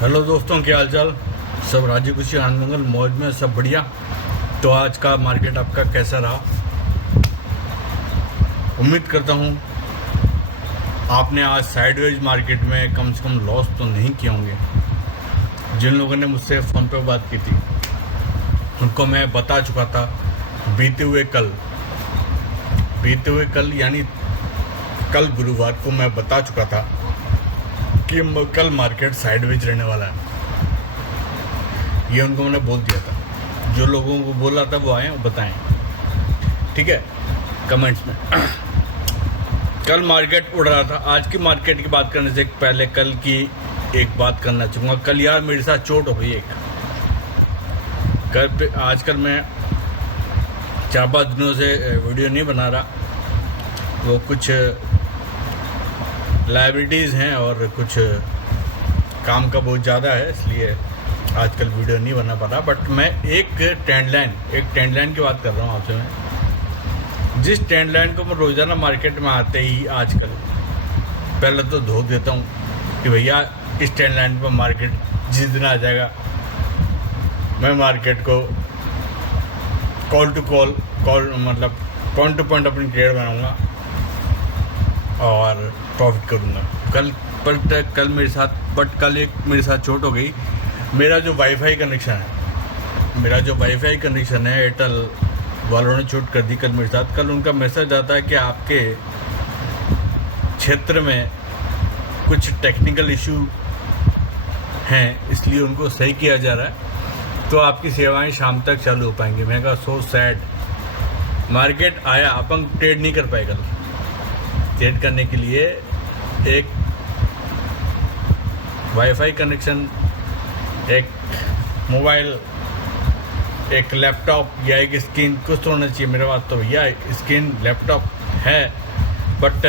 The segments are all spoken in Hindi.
हेलो दोस्तों, क्या हाल चाल। सब राजी खुशी आनंद मंगल मौज में, सब बढ़िया। तो आज का मार्केट आपका कैसा रहा? उम्मीद करता हूँ आपने आज साइडवेज मार्केट में कम से कम लॉस तो नहीं किए होंगे। जिन लोगों ने मुझसे फ़ोन पे बात की थी उनको मैं बता चुका था बीते हुए कल यानी कल गुरुवार को मैं बता चुका था कि कल मार्केट साइडवेज रहने वाला है। ये उनको मैंने बोल दिया था। जो लोगों को बोला था वो आए वो बताएं, ठीक है, कमेंट्स में। कल मार्केट उड़ रहा था। आज की मार्केट की बात करने से पहले कल की एक बात करना चाहूँगा। कल यार मेरे साथ चोट हो गई एक। आजकल मैं 4-5 दिनों से वीडियो नहीं बना रहा। वो कुछ लाइबिलिटीज़ हैं और कुछ काम का बहुत ज़्यादा है, इसलिए आजकल वीडियो नहीं बना पा रहा। बट मैं एक ट्रेंड लाइन की बात कर रहा हूँ आपसे। मैं जिस ट्रेंड लाइन को मैं रोज़ाना मार्केट में आते ही आजकल पहले तो धो देता हूँ कि भैया इस ट्रेंड लाइन पर मार्केट जिस दिन आ जाएगा मैं मार्केट को कॉल टू मतलब पॉइंट टू पॉइंट अपनी ट्रेड बनाऊँगा और प्रॉफिट करूँगा। कल मेरे साथ चोट हो गई। मेरा जो वाईफाई कनेक्शन है एयरटेल वालों ने चोट कर दी कल मेरे साथ। कल उनका मैसेज आता है कि आपके क्षेत्र में कुछ टेक्निकल इशू हैं, इसलिए उनको सही किया जा रहा है, तो आपकी सेवाएं शाम तक चालू हो पाएंगी। मैं कहा सो सैड। मार्केट आया, अपन ट्रेड नहीं कर पाए कल। ट्रेड करने के लिए एक वाईफाई कनेक्शन, एक मोबाइल, एक लैपटॉप या एक स्क्रीन कुछ तो होना चाहिए मेरे पास। तो भैया स्क्रीन लैपटॉप है, बट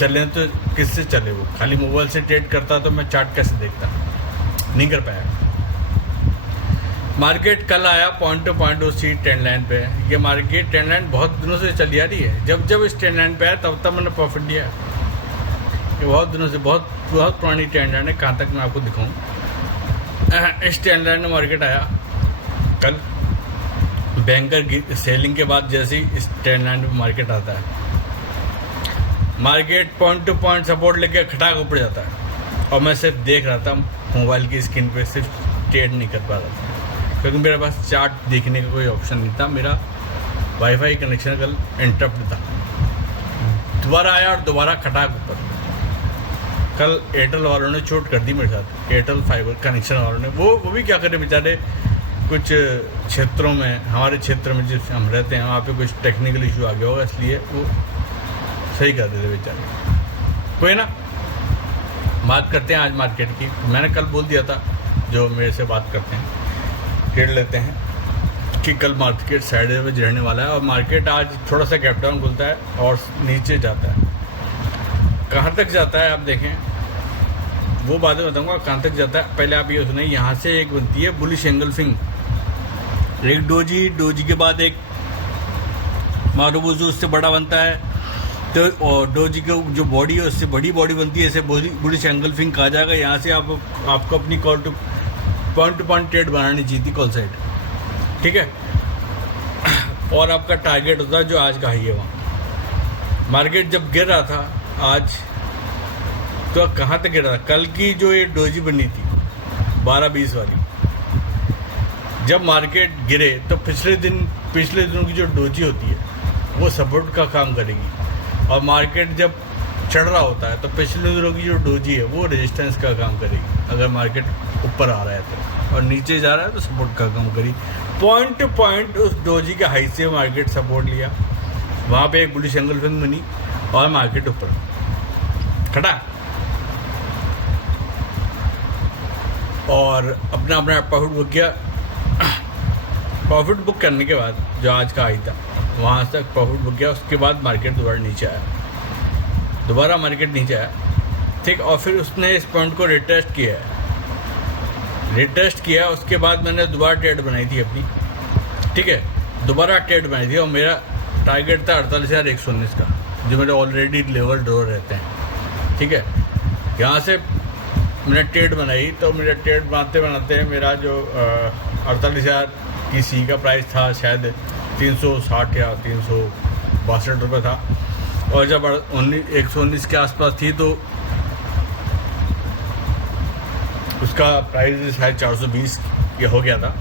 चले तो किससे चले? वो खाली मोबाइल से ट्रेड करता तो मैं चार्ट कैसे देखता? नहीं कर पाया। मार्केट कल आया पॉइंट टू पॉइंट उसी ट्रेंड लाइन पे। ये मार्केट ट्रेंड लाइन बहुत दिनों से चली आ रही है। जब इस ट्रेंड लाइन पे आया तब मैंने प्रॉफिट लिया। ये बहुत दिनों से बहुत पुरानी ट्रेंड लाइन है। कहाँ तक मैं आपको दिखाऊं? इस ट्रेंड लाइन में मार्केट आया कल। बैंकर की सेलिंग के बाद जैसे ही इस ट्रेंड लाइन पे मार्केट आता है, market point two point support लेके खटाक ऊपर जाता है और मैं सिर्फ देख रहा था मोबाइल की स्क्रीन पे, सिर्फ ट्रेड नहीं कर पा रहा था क्योंकि मेरे पास चार्ट देखने का कोई ऑप्शन नहीं था। मेरा वाईफाई कनेक्शन कल इंटरप्ट था। दोबारा आया और दोबारा खटाक ऊपर। कल एयरटेल वालों ने चोट कर दी मेरे साथ। एयरटेल फाइबर कनेक्शन वालों ने वो भी क्या करें बेचारे। कुछ क्षेत्रों में, हमारे क्षेत्र में जिस हम रहते हैं वहाँ पे कुछ टेक्निकल इशू आ गया होगा, इसलिए वो सही कर देते बेचारे। कोई ना, बात करते हैं आज मार्केट की। मैंने कल बोल दिया था जो मेरे से बात करते हैं, ट्रेड लेते हैं, कि कल मार्केट साइडवेज रहने वाला है और मार्केट आज थोड़ा सा गैप डाउन खुलता है और नीचे जाता है। कहाँ तक जाता है आप देखें, वो बातें बताऊंगा कहाँ तक जाता है। पहले आप ये सुनिए। यहाँ से एक बनती है बुलिश एंगल्फिंग, एक डोजी के बाद एक मारूबुजू, उससे बड़ा बनता है। तो और डोजी की जो बॉडी है उससे बड़ी बॉडी बनती है, इसे बुलिश एंगल्फिंग कहा जाएगा। यहाँ से आपको अपनी कॉल टू पॉइंट ट्रेड बनानी चाहिए थी कॉल साइड, ठीक है। और आपका टारगेट होता है जो आज का हाई है वहाँ। मार्केट जब गिर रहा था आज, तो कहाँ तक गिर रहा था? कल की जो ये डोजी बनी थी 12-20 वाली, जब मार्केट गिरे तो पिछले दिनों की जो डोजी होती है वो सपोर्ट का काम करेगी, और मार्केट जब चढ़ रहा होता है तो पिछले दिनों की जो डोजी है वो रेजिस्टेंस का काम करेगी। अगर मार्केट ऊपर आ रहा है तो, और नीचे जा रहा है तो सपोर्ट का काम करेगी। पॉइंट टू पॉइंट उस डोजी के हाई से मार्केट सपोर्ट लिया, वहाँ पे एक बुलिश एंगल्फिंग बनी और मार्केट ऊपर खड़ा और अपना प्रॉफिट बुक किया। प्रॉफिट बुक करने के बाद जो आज का हाई था वहाँ तक प्रॉफिट बुक किया। उसके बाद मार्केट दोबारा नीचे आया, ठीक। और फिर उसने इस पॉइंट को रिटेस्ट किया। उसके बाद मैंने दोबारा ट्रेड बनाई थी अपनी, ठीक है। दोबारा ट्रेड बनाई थी और मेरा टारगेट था 48,119 का, जो मेरे ऑलरेडी लेवल ड्रॉ रहते हैं, ठीक है। यहाँ से मैंने ट्रेड बनाई, तो मेरा ट्रेड बनाते बनाते मेरा जो 48,000 की सी का प्राइस था शायद 360 या 362 रुपये था, और जब 119 के आसपास थी तो उसका प्राइस शायद 420 ये हो गया था,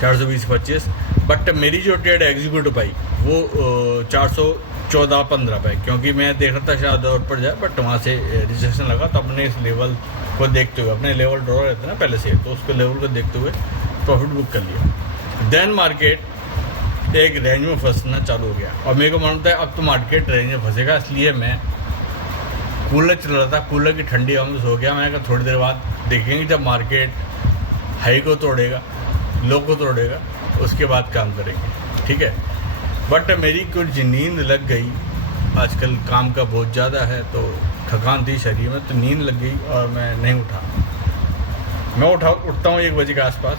420-25। बट मेरी जो ट्रेड एग्जीक्यूट पाई वो 414-15 पे, क्योंकि मैं देख रहा था शायद और पर जाए, बट वहाँ से रिजेक्शन लगा। तो अपने इस लेवल को देखते हुए, अपने लेवल ड्रॉ रहते हैं ना पहले से, तो उसको लेवल को देखते हुए प्रॉफिट बुक कर लिया। देन मार्केट एक रेंज में फंसना चालू हो गया, और मेरे को मानता है अब तो मार्केट रेंज में फंसेगा, इसलिए मैं कूलर चल रहा था, कूलर की ठंडी हवा में सो गया। मैंने कहा थोड़ी देर बाद देखेंगे, जब मार्केट हाई को तोड़ेगा, लो को तोड़ेगा, उसके बाद काम करेंगे, ठीक है। बट मेरी कुछ नींद लग गई, आजकल काम का बहुत ज़्यादा है, तो थकान थी शरीर में, तो नींद लग गई और मैं नहीं उठा। मैं उठता हूँ 1 बजे के आसपास।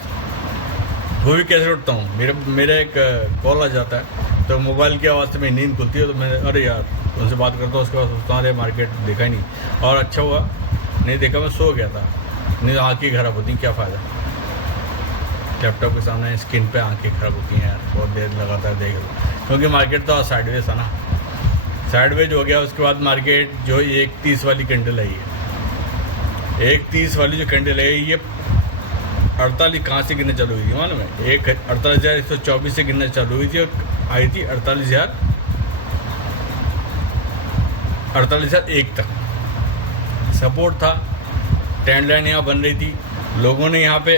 वो भी कैसे उठता हूँ, मेरा एक कॉल आ जाता है, तो मोबाइल की आवाज़ से मेरी नींद खुलती है, तो मैं अरे यार उनसे बात करता हूँ, उसके बाद सोचता हूँ अरे मार्केट देखा ही नहीं, और अच्छा हुआ नहीं देखा, मैं सो गया था। नहीं आँखें खराब होती, क्या फ़ायदा, लैपटॉप के सामने स्क्रीन पे आंखें खराब होती हैं यार, बहुत देर लगातार देख लो, क्योंकि मार्केट तो साइडवेज है ना, साइडवेज हो गया। उसके बाद मार्केट जो 1:30 वाली कैंडल आई है, 1:30 वाली जो कैंडल है, ये 48 कहाँ से गिरने चालू हुई थी मालूम है, 48,124 से गिरने चालू हुई थी, और आई थी 48,001 तक। सपोर्ट था, ट्रेंड लाइन यहाँ बन रही थी। लोगों ने यहाँ पे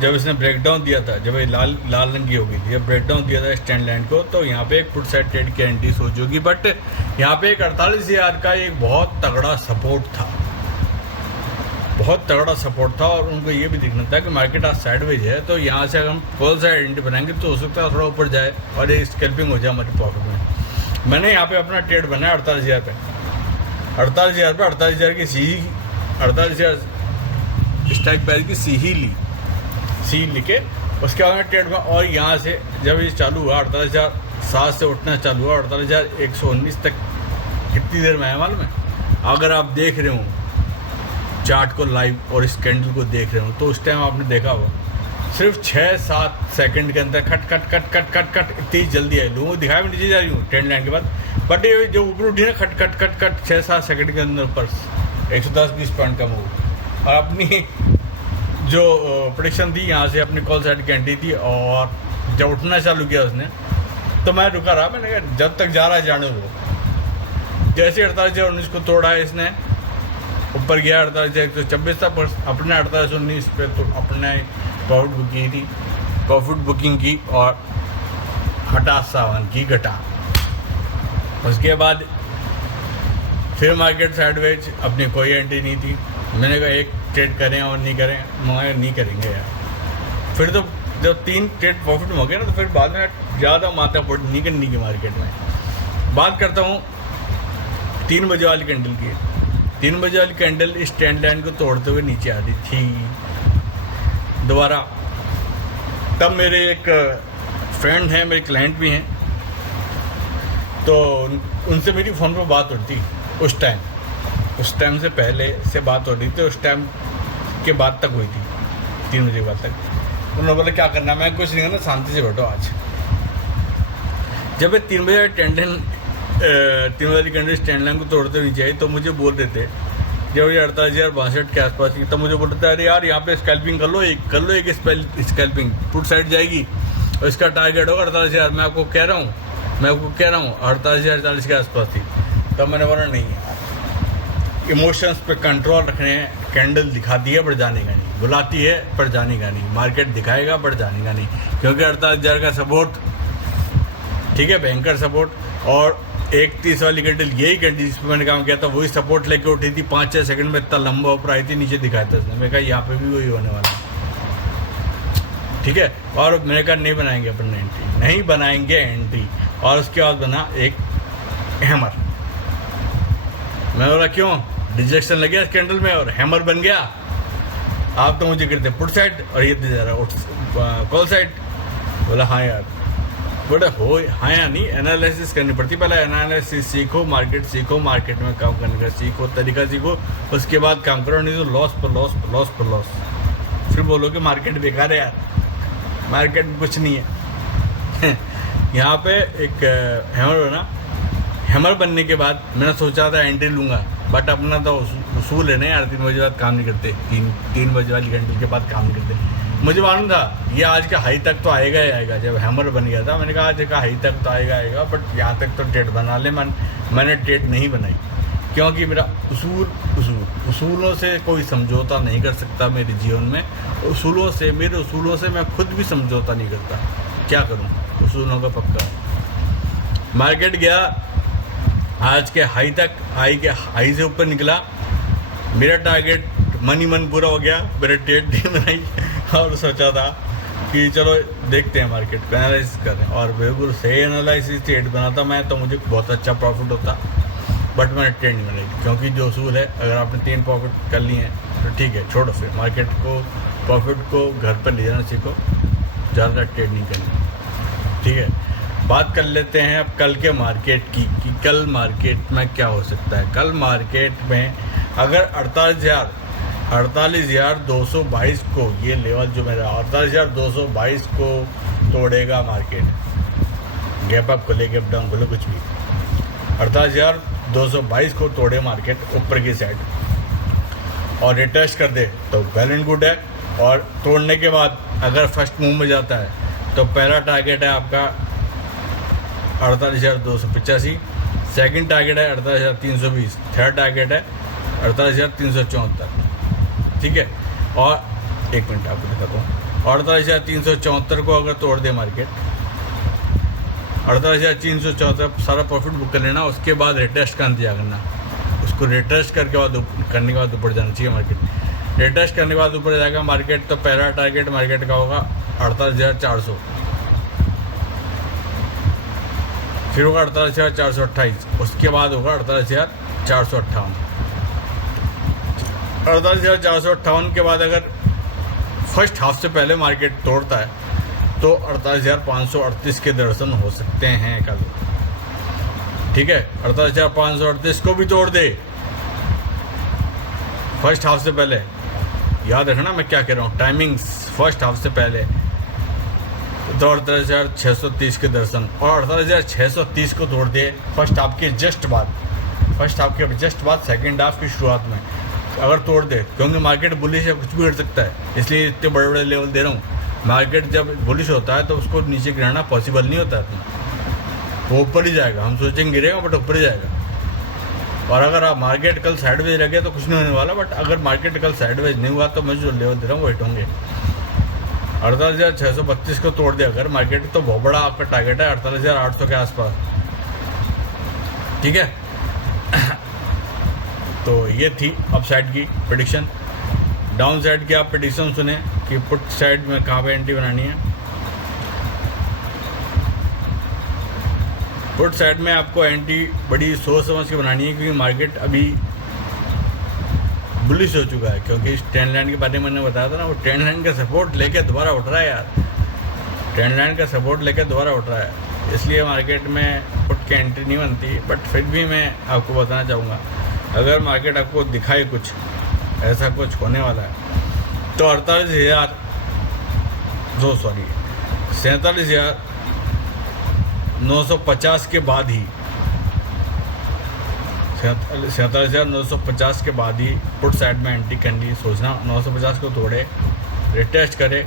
जब इसने ब्रेकडाउन दिया था, जब ये लाल रंग की हो गई थी, जब ब्रेकडाउन दिया था स्टैंड लाइन को, तो यहाँ पे एक पुट साइड ट्रेड की एंट्री सोच होगी। बट यहाँ पे एक 48,000 का एक बहुत तगड़ा सपोर्ट था, बहुत तगड़ा सपोर्ट था, और उनको ये भी दिखना था कि मार्केट आज साइडवेज है, तो यहाँ से अगर हम कॉल साइड एंट्री बनाएंगे तो हो सकता है थोड़ा ऊपर जाए और ये स्कैल्पिंग हो जाए हमारे प्रॉफिट में। मैंने यहाँ पे अपना ट्रेड बनाया 48,000 पे, 48,000 की सी, 48,000 स्ट्राइक प्राइस की सी ही ली, सी लिखे। उसके बाद में ट्रेड में, और यहाँ से जब ये चालू हुआ 48,007 से उठना चालू हुआ 48,119 तक, कितनी देर में आया मालूम है? अगर आप देख रहे हो चार्ट को लाइव और इस कैंडल को देख रहे हो, तो उस टाइम आपने देखा हो सिर्फ 6-7 सेकंड के अंदर खट खट खट खट खट खट इतनी जल्दी आई। लोगों को दिखाया मैं नीचे जा रही हूँ ट्रेंड लाइन के बाद, बट ये जो ऊपर उठी ना खट खट खट खट 6-7 सेकंड के अंदर ऊपर 110-20 पॉइंट का मूव। और अपनी जो प्रेडिक्शन थी यहाँ से अपनी कॉल साइड की एंट्री थी, और जब उठना चालू किया उसने, तो मैं रुका रहा। मैंने कहा जब तक जा रहा है जाने दो। जैसे 48,019 को तोड़ा है इसने, ऊपर गया 48,126 तक, पर अपने 48,19 पे तो अपने प्रॉफिट बुकिंग की और 58 की घटा। उसके बाद फिर मार्केट साइडवेज, अपनी कोई एंट्री नहीं थी। मैंने कहा एक ट्रेड करें और नहीं करें, मगर नहीं करेंगे यार। फिर तो जब 3 ट्रेड प्रॉफिट में हो गए ना, तो फिर बाद में ज़्यादा माथा फोड़ नहीं करनी की मार्केट में। बात करता हूँ 3 बजे वाली कैंडल की। 3 बजे वाली कैंडल इस ट्रेंड लाइन को तोड़ते हुए नीचे आ रही थी दोबारा। तब मेरे एक फ्रेंड हैं, मेरे क्लाइंट भी हैं, तो उनसे मेरी फ़ोन पर बात होती उस टाइम से पहले से बात हो रही थी, उस टाइम के बाद तक हुई थी, 3 बजे के बाद तक। उन्होंने बोला क्या करना, मैं कुछ नहीं करना, शांति से बैठो आज। जब 3 बजे कैंडल 3 बजे कैंडल स्टैंड लाइन को तोड़ते हुए नीचे आई, तो मुझे बोल रहे थे, जब ये 48,062 के आसपास की, तब मुझे बोल रहे थे अरे यार यहाँ पे स्कैल्पिंग कर लो एक स्कैल्पिंग पुट साइड जाएगी और इसका टारगेट होगा 48,000। मैं आपको कह रहा हूँ 48,040 के आसपास थी। तब मैंने बोला नहीं यार, इमोशंस पे कंट्रोल रखने हैं। कैंडल दिखाती है पर जाने का नहीं, बुलाती है पर जाने का नहीं, मार्केट दिखाएगा पर जाने का नहीं, क्योंकि 48,000 का सपोर्ट ठीक है, भयंकर सपोर्ट। और 1:30 वाली कैंडल, यही कैंडल जिस पर मैंने काम किया था, वही सपोर्ट लेके उठी थी। 5-6 सेकंड में इतना लंबा ऊपर आई थी, नीचे दिखाया था उसने। मैं कहा यहाँ पे भी वही होने वाला, ठीक है। और मैंने कहा नहीं बनाएंगे अपन एंट्री, नहीं बनाएंगे एंट्री। और उसके बाद बना एक हैमर। मैं बोला क्यों, रिजेक्शन लग गया कैंडल में और हैमर बन गया। आप तो मुझे गिरते पुट साइड और ये दे जा रहा कॉल साइड। बोला हाँ यार, बट हो हाँ या नहीं, एनालिसिस करनी पड़ती। पहले एनालिसिस सीखो, मार्केट में काम करने का सीखो, तरीका सीखो, उसके बाद काम करो। नहीं तो लॉस पर लॉस पर लॉस पर लॉस। फिर बोलो कि मार्केट बेकार है यार, मार्केट में कुछ नहीं है। यहाँ पे एक हैमर बना, हैमर बनने के बाद मैंने सोचा था एंट्री लूँगा, बट अपना तो उसूल है ना यार, 3 बजे बाद काम नहीं करते, 3 बजे वाली घंटे के बाद काम नहीं करते। मुझे मालूम था ये आज का हाई तक तो आएगा ही आएगा। जब हैमर बन गया था मैंने कहा आज का हाई तक तो आएगा, बट यहाँ तक तो ट्रेड बना ले। मैंने ट्रेड नहीं बनाई, क्योंकि मेरा उसूलों से कोई समझौता नहीं कर सकता मेरे जीवन में। मेरे उसूलों से मैं खुद भी समझौता नहीं करता। क्या करूँ, उसूलों का पक्का। मार्केट गया आज के हाई तक, हाई से ऊपर निकला। मेरा टारगेट मन पूरा हो गया, मेरे ट्रेड नहीं बनाई और सोचा था कि चलो देखते हैं मार्केट को, एनालिसिस करें। और बिल्कुल सही एनालिसिस ट्रेड बनाता मैं तो मुझे बहुत अच्छा प्रॉफिट होता, बट मैंने ट्रेड नहीं बनाई। क्योंकि जो उसूल है, अगर आपने 3 प्रॉफिट कर लिए हैं तो ठीक है, छोड़ो। फिर मार्केट को, प्रॉफिट को घर पर ले जाना सीखो, ज़्यादा ट्रेड नहीं करनी। ठीक है, बात कर लेते हैं अब कल के मार्केट की, कि कल मार्केट में क्या हो सकता है। कल मार्केट में अगर 48,222 को, ये लेवल जो मेरा 48,222 को तोड़ेगा मार्केट, गैप अप खोले, गैप डाउन खोले, कुछ भी, 48,222 को तोड़े मार्केट ऊपर की साइड और रिटेस्ट कर दे तो वेल एंड गुड है। और तोड़ने के बाद अगर फर्स्ट मूव में जाता है तो पहला टारगेट है आपका 48,285, सेकंड टारगेट है 48,320, थर्ड टारगेट है 48,374। ठीक है, और एक मिनट आपको दिखाता हूँ। 48,374 को अगर तोड़ दे मार्केट, 48,374 सारा प्रॉफिट बुक कर लेना। उसके बाद रिटेस्ट का इंतजार करना, उसको रिटेस्ट करने के बाद ऊपर जाना चाहिए मार्केट। रिटेस्ट करने के बाद ऊपर जाएगा मार्केट तो पहला टारगेट मार्केट का होगा 48,400, फिर होगा 48,428, उसके बाद होगा 48,458। 48,458 के बाद अगर फर्स्ट हाफ से पहले मार्केट तोड़ता है तो 48,538 के दर्शन हो सकते हैं कल। ठीक है, 48,538 को भी तोड़ दे फर्स्ट हाफ से पहले। याद रखना मैं क्या कह रहा हूँ, टाइमिंग्स। फर्स्ट हाफ से पहले तो 48,630 के दर्शन, और 48,630 को तोड़ दे फर्स्ट हाफ के जस्ट बाद, सेकेंड हाफ की शुरुआत में अगर तोड़ दे। क्योंकि मार्केट बुलिश है, कुछ भी कर सकता है, इसलिए इतने बड़े बड़े लेवल दे रहा हूँ। मार्केट जब बुलिश होता है तो उसको नीचे गिराना पॉसिबल नहीं होता है, वो ऊपर ही जाएगा। हम सोचेंगे गिरेगा, बट ऊपर ही जाएगा। और अगर आप मार्केट कल साइडवेज लगे तो कुछ नहीं होने वाला, बट अगर मार्केट कल साइडवेज नहीं हुआ तो मैं जो लेवल दे रहा हूँ वो हिट होंगे। 48,632 को तोड़ दे अगर मार्केट तो बहुत बड़ा आपका टारगेट है 48,800 के आसपास। ठीक है, तो ये थी अप साइड की प्रेडिक्शन। डाउन साइड की आप प्रेडिक्शन सुने कि पुट साइड में कहाँ पे एंट्री बनानी है। पुट साइड में आपको एंट्री बड़ी सोच समझ के बनानी है, क्योंकि मार्केट अभी बुलिश हो चुका है। क्योंकि इस ट्रेंड लाइन के बारे में मैंने बताया था ना, वो ट्रेंड लाइन का सपोर्ट लेके दोबारा उठ रहा है यार, ट्रेंड लाइन का सपोर्ट लेके दोबारा उठ रहा है। इसलिए मार्केट में पुट की एंट्री नहीं बनती। बट फिर भी मैं आपको बताना चाहूँगा, अगर मार्केट आपको दिखाए कुछ ऐसा कुछ होने वाला है तो 47,950 के बाद ही 47,950 के बाद ही पुट साइड में एंट्री करनी सोचना। 950 को तोड़े, रिटेस्ट करे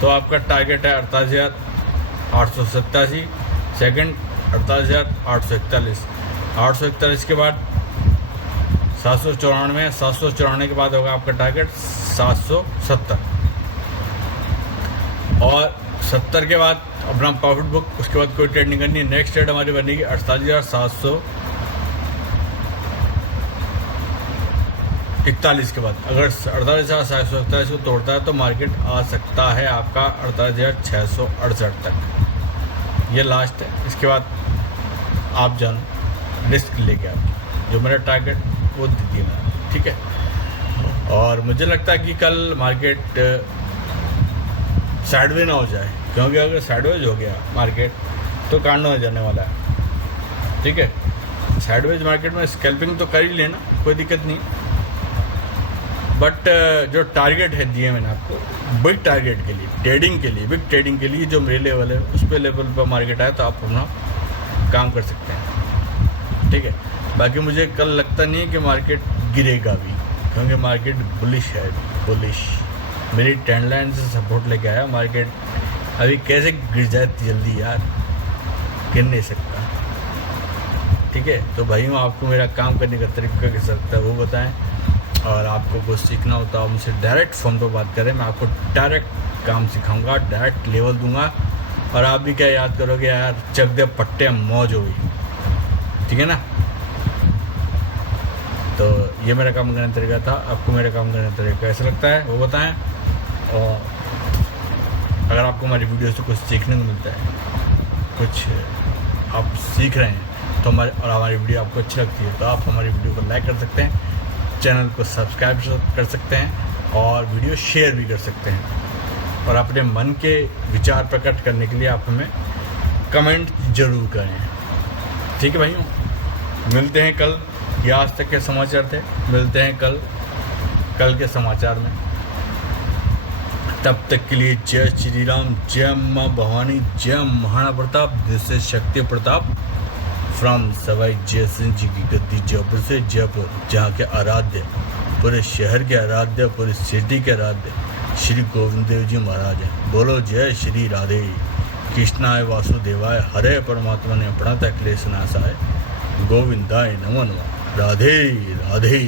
तो आपका टारगेट है 48,887, सेकंड 48,841, 841 के बाद 794, 794 के बाद होगा आपका टारगेट 770, और 70 के बाद अपना प्रॉफिट बुक। उसके बाद कोई ट्रेड नहीं करनी। नेक्स्ट ट्रेड हमारी बनेगी 48,741 के बाद। अगर 48,741 को तोड़ता है तो मार्केट आ सकता है आपका 48,668 तक। ये लास्ट है, इसके बाद आप जानो रिस्क लेके आप, जो मेरा टारगेट वो दीजिए मैंने। ठीक है, और मुझे लगता है कि कल मार्केट साइडवे ना हो जाए, क्योंकि अगर साइडवेज हो गया मार्केट तो कांडो में जाने वाला है। ठीक है, साइडवेज मार्केट में स्कैल्पिंग तो कर ही लेना, कोई दिक्कत नहीं। बट जो टारगेट है दिए मैंने आपको बिग टारगेट के लिए, ट्रेडिंग के लिए, बिग ट्रेडिंग के लिए, जो मेरे लेवल है उस पे लेवल पर मार्केट आया तो आप अपना काम कर सकते हैं। ठीक है, बाकी मुझे कल लगता नहीं है कि मार्केट गिरेगा भी, क्योंकि मार्केट बुलिश है, बुलिश। मेरी ट्रेंड लाइन से सपोर्ट लेके आया मार्केट, अभी कैसे गिर जाए जल्दी यार, गिर नहीं सकता। ठीक है, तो भाइयों आपको मेरा काम करने का तरीका कैसा लगता है वो बताएं, और आपको कुछ सीखना होता है मुझसे डायरेक्ट फ़ोन पर बात करें, मैं आपको डायरेक्ट काम सिखाऊंगा, डायरेक्ट लेवल दूंगा, और आप भी क्या याद करोगे यार, चक दे पट्टे मौज हो गई। ठीक है ना, तो ये मेरा काम करने का तरीका था। आपको मेरा काम करने का तरीका कैसा लगता है वो बताएं, और अगर आपको हमारी वीडियो से कुछ सीखने को मिलता है, कुछ आप सीख रहे हैं तो हमारी वीडियो आपको अच्छी लगती है तो आप हमारी वीडियो को लाइक कर सकते हैं, चैनल को सब्सक्राइब कर सकते हैं, और वीडियो शेयर भी कर सकते हैं। और अपने मन के विचार प्रकट करने के लिए आप हमें कमेंट जरूर करें। ठीक है भाइयों, मिलते हैं कल। ये आज तक के समाचार थे, मिलते हैं कल के समाचार में। तब तक के लिए जय श्री राम, जय माँ भवानी, जय महाराणा प्रताप, दिस इज शक्ति प्रताप फ्रॉम सवाई जय सिंह जी की गद्दी जयपुर से, जयपुर जहाँ के आराध्य, पूरे शहर के आराध्य, पूरी सिटी के आराध्य श्री गोविंद देव जी महाराज हैं। बोलो जय श्री राधे कृष्णाय वासुदेवाय, हरे परमात्मा ने प्रणत क्लेश नाशाय, गोविंदाय नमो नमः, राधे राधे।